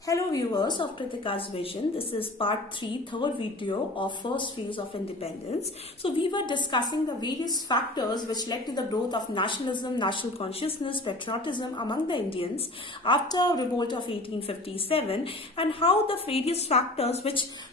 Hello viewers of Kritika's Vision. This is part 3, third video of first phase of independence. So we were discussing the various factors which led to the growth of nationalism, national consciousness, patriotism among the Indians after revolt of 1857 and how the various factors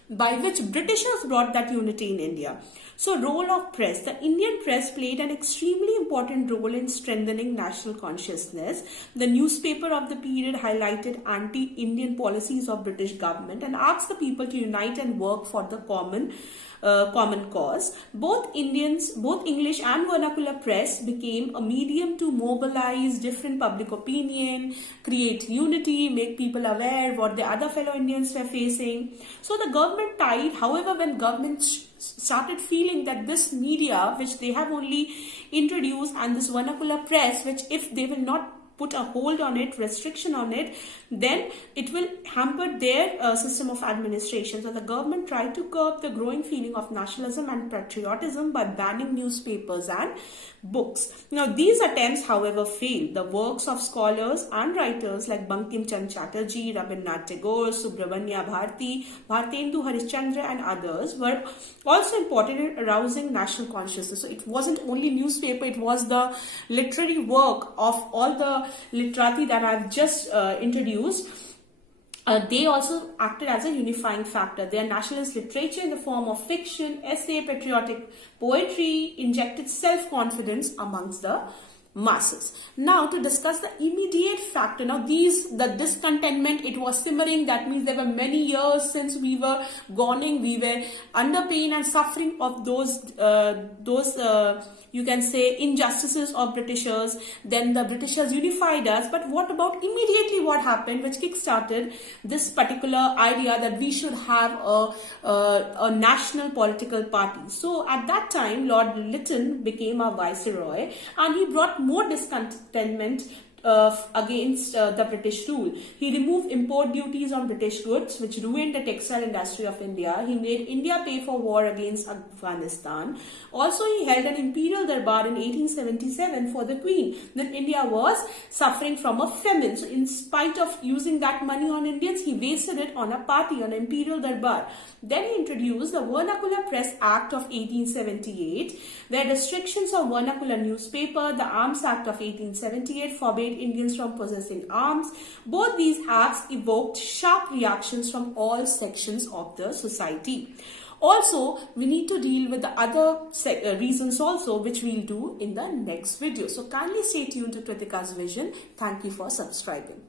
by which Britishers brought that unity in India. So role of press. The Indian press played an extremely important role in strengthening national consciousness. The newspaper of the period highlighted anti-Indian policies of British government and asked the people to unite and work for the common cause. Both English and vernacular press became a medium to mobilize different public opinion, create unity, make people aware what the other fellow Indians were facing. So the government tried, however, when government started feeling that this media, which they have only introduced, and this vernacular press, which if they will not put a hold on it, restriction on it, then it will hamper their system of administration. So the government tried to curb the growing feeling of nationalism and patriotism by banning newspapers and books. Now these attempts, however, failed. The works of scholars and writers like Bankim Chand Chatterjee, Rabindranath Tagore, Subramanya Bharati, Bhartendu Harishchandra and others were also important in arousing national consciousness. So it wasn't only newspaper, it was the literary work of all the literati that I've just introduced. They also acted as a unifying factor. Their nationalist literature in the form of fiction, essay, patriotic poetry injected self-confidence amongst the masses. Now to discuss the immediate factor. Now the discontentment, it was simmering. That means there were many years since we were gawning, we were under pain and suffering of those you can say injustices of Britishers. Then the Britishers unified us. But what about immediately what happened, which kick-started this particular idea that we should have a national political party? So at that time, Lord Lytton became our viceroy and he brought more discontentment against the British rule. He removed import duties on British goods, which ruined the textile industry of India. He made India pay for war against Afghanistan. Also, he held an imperial darbar in 1877 for the Queen. Then India was suffering from a famine. So in spite of using that money on Indians, he wasted it on a party, on an imperial darbar. Then he introduced the Vernacular Press Act of 1878, where restrictions of vernacular newspaper, the Arms Act of 1878 forbade Indians from possessing arms. Both these acts evoked sharp reactions from all sections of the society. Also, we need to deal with the other reasons also, which we'll do in the next video. So kindly stay tuned to Kritika's Vision. Thank you for subscribing.